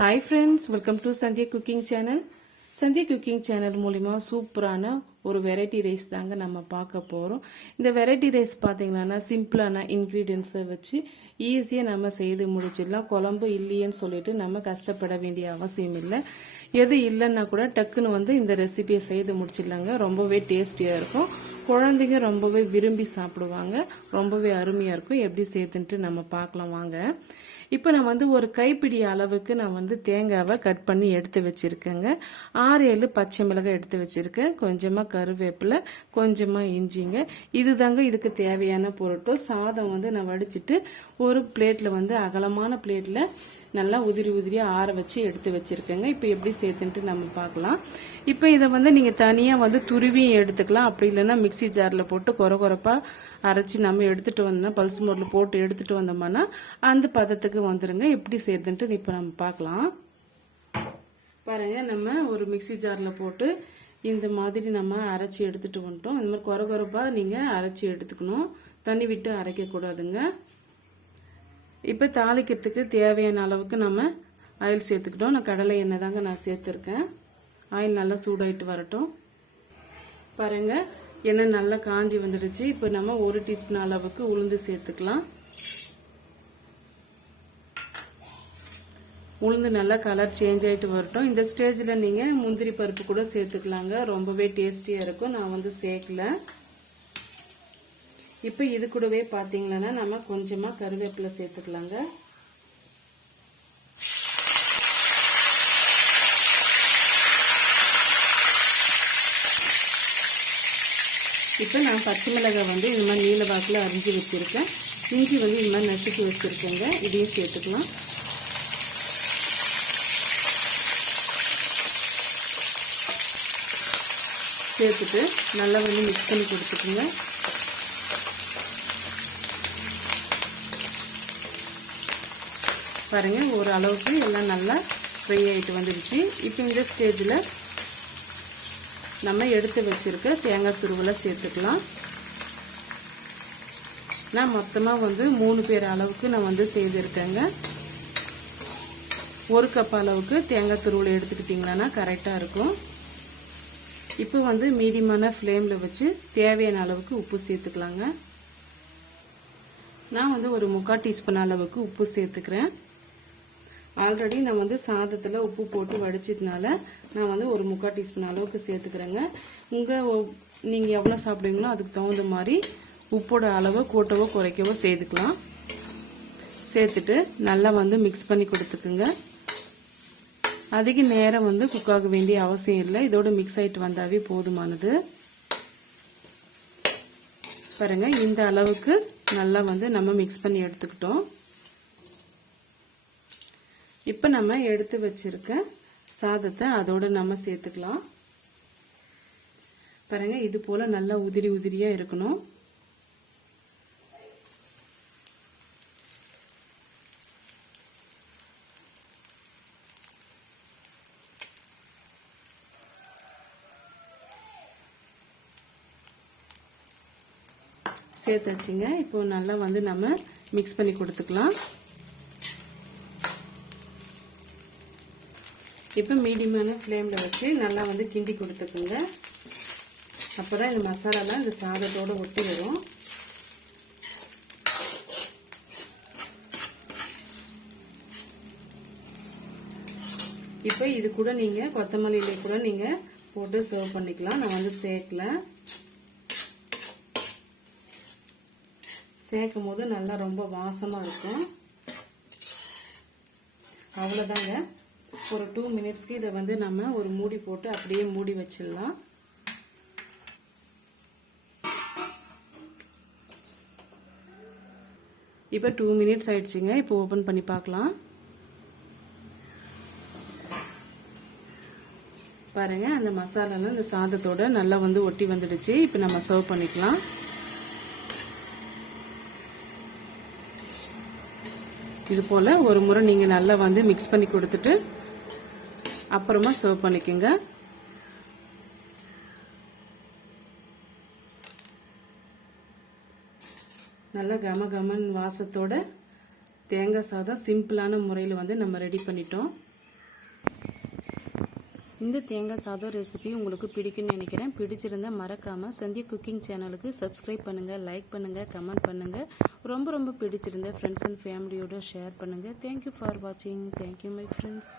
Hi friends welcome to Sandhya cooking channel Sandhya cooking channel மூலிமா சூப்பரான ஒரு variety rice தாங்க நம்ம பார்க்க போகிறோம் இந்த வெரைட்டி ரைஸ் பார்த்தீங்கன்னா சிம்பிளான இன்க்ரீடியன்ஸை வச்சு ஈஸியாக நம்ம செய்து முடிச்சிடலாம். குழம்பு இல்லையேன்னு சொல்லிட்டு நம்ம கஷ்டப்பட வேண்டிய அவசியம் இல்லை. எது இல்லைன்னா கூட டக்குன்னு வந்து இந்த ரெசிபியை செய்து முடிச்சிடலாங்க. ரொம்பவே டேஸ்டியாக இருக்கும். குழந்தைங்க ரொம்பவே விரும்பி சாப்பிடுவாங்க. ரொம்பவே அருமையாக இருக்கும். எப்படி சேர்த்துன்ட்டு நம்ம பார்க்கலாம் வாங்க. இப்போ நான் வந்து ஒரு கைப்பிடி அளவுக்கு நான் வந்து தேங்காவை கட் பண்ணி எடுத்து வச்சுருக்கேங்க. ஆறு ஏழு பச்சை மிளகாய் எடுத்து வச்சுருக்கேன். கொஞ்சமாக கருவேப்பிலை கொஞ்சமாக இஞ்சிங்க. இதுதாங்க இதுக்கு தேவையான பொருட்கள். சாதம் வந்து நான் வடிச்சிட்டு ஒரு பிளேட்டில் வந்து அகலமான பிளேட்டில் நல்லா உதிரி உதிரியாக ஆற வச்சு எடுத்து வச்சுருக்கேங்க. இப்போ எப்படி சேர்த்துன்ட்டு நம்ம பார்க்கலாம். இப்போ இதை வந்து நீங்கள் தனியாக வந்து துருவியும் எடுத்துக்கலாம். அப்படி இல்லைன்னா மிக்ஸி ஜாரில் போட்டு கொர கொரப்பாக அரைச்சி நம்ம எடுத்துகிட்டு வந்தோம்னா பல்ஸ் மோரில் போட்டு எடுத்துகிட்டு வந்தோம்னா அந்த பதத்துக்கு வந்துடுங்க எப்படி சேர்த்துன்ட்டு இப்போ நம்ம பார்க்கலாம். பாருங்கள் நம்ம ஒரு மிக்ஸி ஜாரில் போட்டு இந்த மாதிரி நம்ம அரைச்சி எடுத்துகிட்டு வந்துட்டோம். இந்த மாதிரி கொர கொரப்பாக நீங்கள் அரைச்சி எடுத்துக்கணும். தண்ணி விட்டு அரைக்கக்கூடாதுங்க. இப்போ தாளிக்கிறதுக்கு தேவையான அளவுக்கு நம்ம ஆயில் சேர்த்துக்கிட்டோம். நான் கடலை எண்ணெய் தாங்க நான் சேர்த்துருக்கேன். ஆயில் நல்லா சூடாயிட்டு வரட்டும். பாருங்கள் எண்ணெய் நல்லா காஞ்சி வந்துடுச்சு. இப்போ நம்ம ஒரு டீஸ்பூன் அளவுக்கு உளுந்து சேர்த்துக்கலாம். உளுந்து நல்லா கலர் சேஞ்ச் ஆகிட்டு வரட்டும். இந்த ஸ்டேஜில் நீங்கள் முந்திரி பருப்பு கூட சேர்த்துக்கலாங்க. ரொம்பவே டேஸ்டியாக இருக்கும். நான் வந்து சேர்க்கல. இப்போ இது கூடவே பார்த்தீங்கன்னா நம்ம கொஞ்சமாக கருவேப்பிலை சேர்த்துக்கலாங்க. இப்போ நான் பச்சை மிளகாய் வந்து இந்த மாதிரி நீல வாக்கில் அரிஞ்சு வச்சுருக்கேன். இஞ்சி வந்து இந்த மாதிரி நசுக்கி வச்சுருக்கேங்க. இதையும் சேர்த்துக்கலாம். சேர்த்துட்டு நல்லா வந்து மிக்ஸ் பண்ணி கொடுத்துக்குங்க. பாருங்கள் ஒரு அளவுக்கு எல்லாம் நல்லா ஃப்ரை ஆகிட்டு வந்துடுச்சு இப்போ இந்த ஸ்டேஜில் நம்ம எடுத்து வச்சுருக்க தேங்காய் துருவலை சேர்த்துக்கலாம். நான் மொத்தமாக வந்து மூணு பேர் அளவுக்கு நான் வந்து செய்திருக்கேங்க. ஒரு கப் அளவுக்கு தேங்காய் துருவலை எடுத்துக்கிட்டிங்கன்னா கரெக்டாக இருக்கும். இப்போ வந்து மீடியமான ஃப்ளேமில் வச்சு தேவையான அளவுக்கு உப்பு சேர்த்துக்கலாங்க. நான் வந்து ஒரு முக்கால் டீஸ்பூன் அளவுக்கு உப்பு சேர்த்துக்கிறேன். ஆல்ரெடி நான் வந்து சாதத்தில் உப்பு போட்டு வடிச்சதுனால நான் வந்து ஒரு முக்கால் டீஸ்பூன் அளவுக்கு சேர்த்துக்கிறேங்க. உங்கள் நீங்கள் எவ்வளோ சாப்பிடுவீங்களோ அதுக்கு தகுந்த மாதிரி உப்போட அளவை கூட்டவோ குறைக்கவோ சேர்த்துக்கலாம். சேர்த்துட்டு நல்லா வந்து மிக்ஸ் பண்ணி கொடுத்துக்குங்க. அதிக நேரம் வந்து குக்காக வேண்டிய அவசியம் இல்லை. இதோட மிக்ஸ் ஆகிட்டு வந்தாவே போதுமானது. பாருங்க இந்த அளவுக்கு நல்லா வந்து நம்ம மிக்ஸ் பண்ணி எடுத்துக்கிட்டோம். இப்போ நம்ம எடுத்து வச்சிருக்க சாதத்தை அதோட நம்ம சேர்த்துக்கலாம். பாருங்க இது போல நல்லா உதிரி உதிரியா இருக்கணும். சேர்த்து வச்சுங்க இப்போ நல்லா வந்து நம்ம மிக்ஸ் பண்ணி கொடுத்துக்கலாம். இப்போ மீடியமான ஃப்ளேமில் வச்சு நல்லா வந்து கிண்டி கொடுத்துக்குங்க. அப்போ தான் இந்த மசாலாலாம் இந்த சாதத்தோடு ஒட்டி வரும் இப்போ இது கூட நீங்கள் கொத்தமல்லியில கூட நீங்கள் போட்டு சர்வ் பண்ணிக்கலாம். நான் வந்து சேர்க்கல. சேர்க்கும் போது நல்லா ரொம்ப வாசமாக இருக்கும். அவ்வளோதாங்க ஒரு டூ மினிட்ஸ்க்கு இதை வந்து நம்ம ஒரு மூடி போட்டு அப்படியே மூடி வச்சிடலாம். இப்போ டூ மினிட்ஸ் ஆயிடுச்சுங்க. இப்போ ஓப்பன் பண்ணி பார்க்கலாம். பாருங்க அந்த மசாலாலாம் இந்த சாதத்தோட நல்லா வந்து ஒட்டி வந்துடுச்சு. இப்போ நம்ம சர்வ் பண்ணிக்கலாம். இது போல் ஒரு முறை நீங்கள் நல்லா வந்து மிக்ஸ் பண்ணி கொடுத்துட்டு அப்புறமா சர்வ் பண்ணிக்கோங்க. நல்லா கம கமன் வாசத்தோட தேங்காய் சாதம் சிம்பிளான முறையில் வந்து நம்ம ரெடி பண்ணிட்டோம். இந்த தேங்காய் சாதம் ரெசிபி உங்களுக்கு பிடிக்கும்னு நினைக்கிறேன். பிடிச்சிருந்தா மறக்காமல் சந்தியா குக்கிங் சேனலுக்கு சப்ஸ்கிரைப் பண்ணுங்கள் லைக் பண்ணுங்கள் கமெண்ட் பண்ணுங்கள் ரொம்ப ரொம்ப பிடிச்சிருந்தா ஃப்ரெண்ட்ஸ் அண்ட் ஃபேமிலியோடு ஷேர் பண்ணுங்கள் தேங்க்யூ ஃபார் வாட்சிங் தேங்க்யூ மை ஃப்ரெண்ட்ஸ்